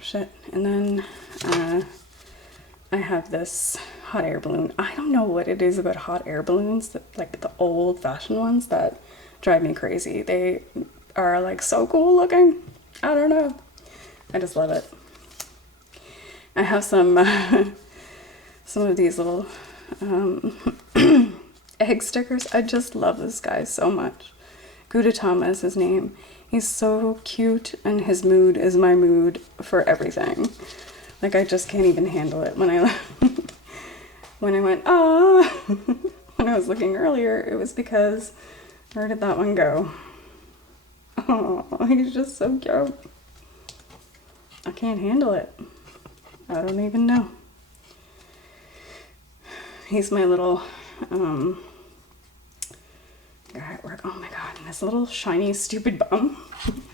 Shit. And then I have this hot air balloon. I don't know what it is about hot air balloons, that, like the old fashioned ones, that drive me crazy. They are like so cool looking. I don't know. I just love it. I have some of these little egg stickers. I just love this guy so much. Gudetama is his name. He's so cute, and his mood is my mood for everything. Like, I just can't even handle it. When I went, ah, when I was looking earlier, it was because, where did that one go? Oh, he's just so cute. I can't handle it. I don't even know. He's my little, guy at work. Oh my god, and this little shiny, stupid bum.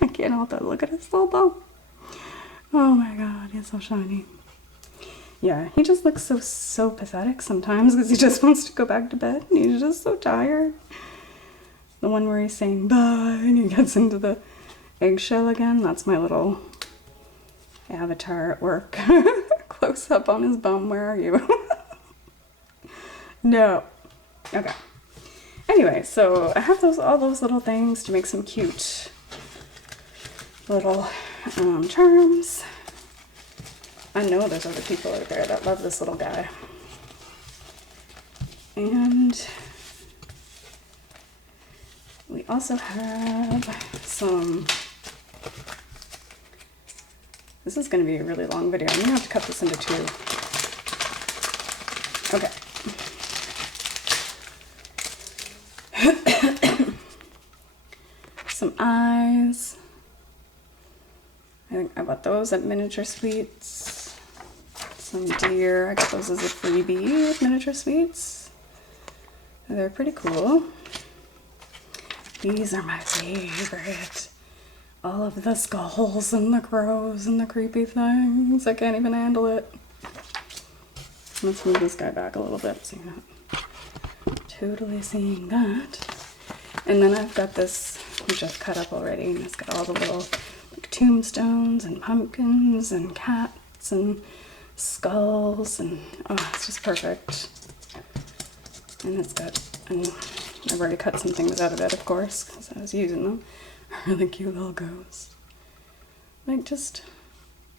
I can't help it. Look at his little bum. Oh my god, he's so shiny. Yeah, he just looks so pathetic sometimes because he just wants to go back to bed and he's just so tired. The one where he's saying bye and he gets into the eggshell again, that's my little avatar at work. Close up on his bum. Where are you? No. Okay. Anyway, so I have all those little things to make some cute little charms. I know there's other people out there that love this little guy. And we also have some... This is going to be a really long video. I'm going to have to cut this into two. Okay. Some eyes. I think I bought those at Miniature Sweets. Some deer. I got those as a freebie at Miniature Sweets. They're pretty cool. These are my favorite. All of the skulls and the crows and the creepy things. I can't even handle it. Let's move this guy back a little bit so you're not totally seeing that. And then I've got this, which I've cut up already, and it's got all the little like, tombstones and pumpkins and cats and skulls, and oh, it's just perfect. And it's got, and I've already cut some things out of it, of course, because I was using them. Really cute little ghosts. Like, just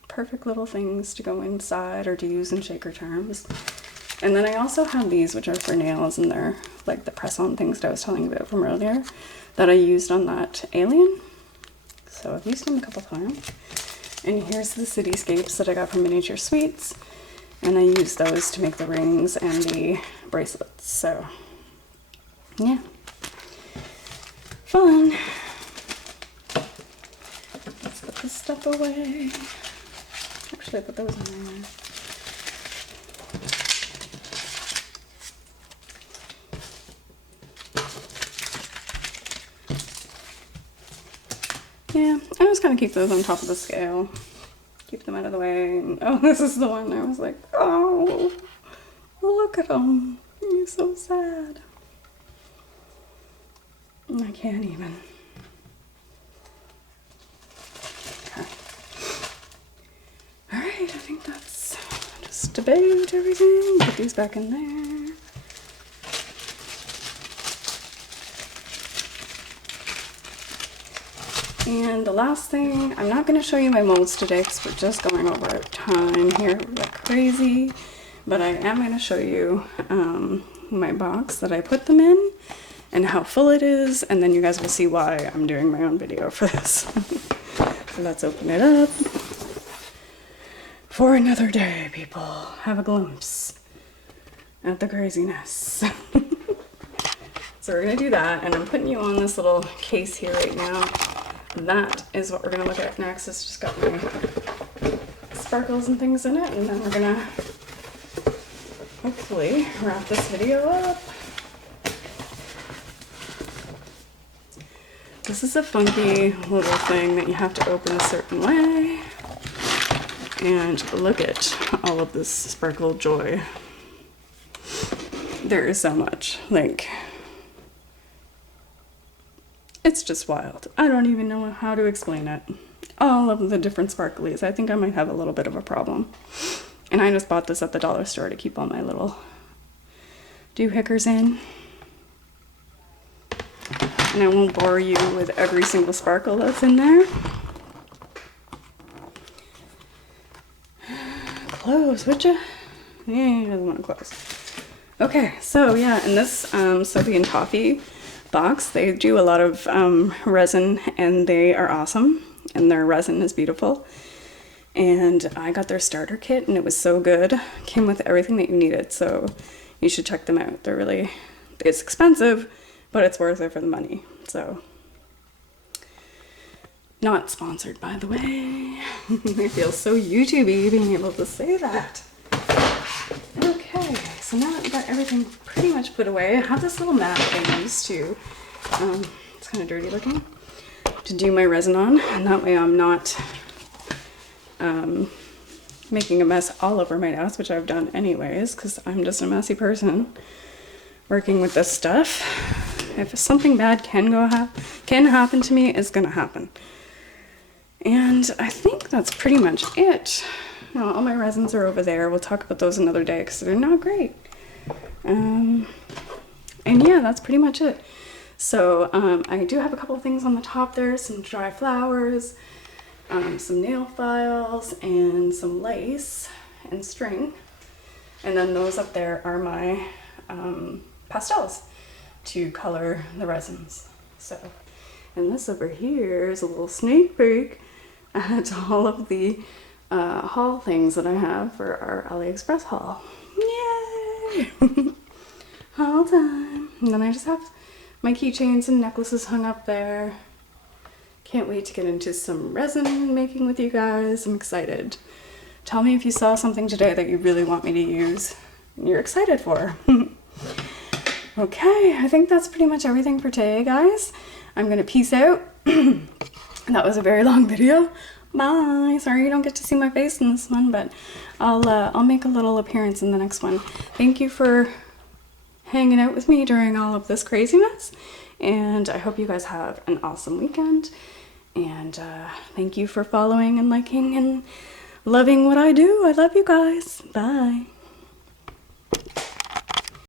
perfect little things to go inside or to use in shaker charms. And then I also have these, which are for nails, and they're like the press-on things that I was telling you about from earlier that I used on that alien. So I've used them a couple times. And here's the cityscapes that I got from Miniature Sweets, and I used those to make the rings and the bracelets. So yeah, fun. Let's put this stuff away. Actually, I put those in there. Yeah, I just kind of keep those on top of the scale. Keep them out of the way. And, oh, this is the one I was like, oh, look at him. He's so sad. I can't even. Okay. Alright, I think that's just about everything. Put these back in there. And the last thing, I'm not going to show you my molds today because we're just going over time here like crazy, but I am going to show you my box that I put them in and how full it is, and then you guys will see why I'm doing my own video for this. So let's open it up for another day, people. Have a glimpse at the craziness. So we're going to do that, and I'm putting you on this little case here right now. that is what we're gonna look at next. It's just got my sparkles and things in it, and then we're gonna hopefully wrap this video up. This is a funky little thing that you have to open a certain way. And look at all of this sparkle joy. There is so much, like, it's just wild. I don't even know how to explain it. All of the different sparklies. I think I might have a little bit of a problem. And I just bought this at the dollar store to keep all my little doohickers in. And I won't bore you with every single sparkle that's in there. Close, would ya? Yeah, he doesn't want to close. Okay, so yeah, in this Soapy and Toffee box, they do a lot of resin, and they are awesome, and their resin is beautiful. And I got their starter kit, and it was so good. Came with everything that you needed, so you should check them out. They're really, it's expensive, but it's worth it for the money. So, not sponsored, by the way. I feel so YouTubey being able to say that. Okay, so now that I've got everything pretty much put away, I have this little mat I use to, it's kind of dirty looking, to do my resin on, and that way I'm not making a mess all over my desk, which I've done anyways, because I'm just a messy person working with this stuff. If something bad can happen to me, it's gonna happen. And I think that's pretty much it. Now, all my resins are over there. We'll talk about those another day because they're not great. And yeah, that's pretty much it. So I do have a couple of things on the top there, some dry flowers, some nail files, and some lace and string. And then those up there are my pastels to color the resins. So, and this over here is a little sneak peek at all of the haul things that I have for our AliExpress haul. Yay! Haul time. And then I just have my keychains and necklaces hung up there. Can't wait to get into some resin making with you guys. I'm excited. Tell me if you saw something today that you really want me to use and you're excited for. Okay, I think that's pretty much everything for today, guys. I'm gonna peace out. That was a very long video. Bye. Sorry you don't get to see my face in this one, but I'll make a little appearance in the next one. Thank you for hanging out with me during all of this craziness, and I hope you guys have an awesome weekend. And thank you for following and liking and loving what I do. I love you guys. Bye.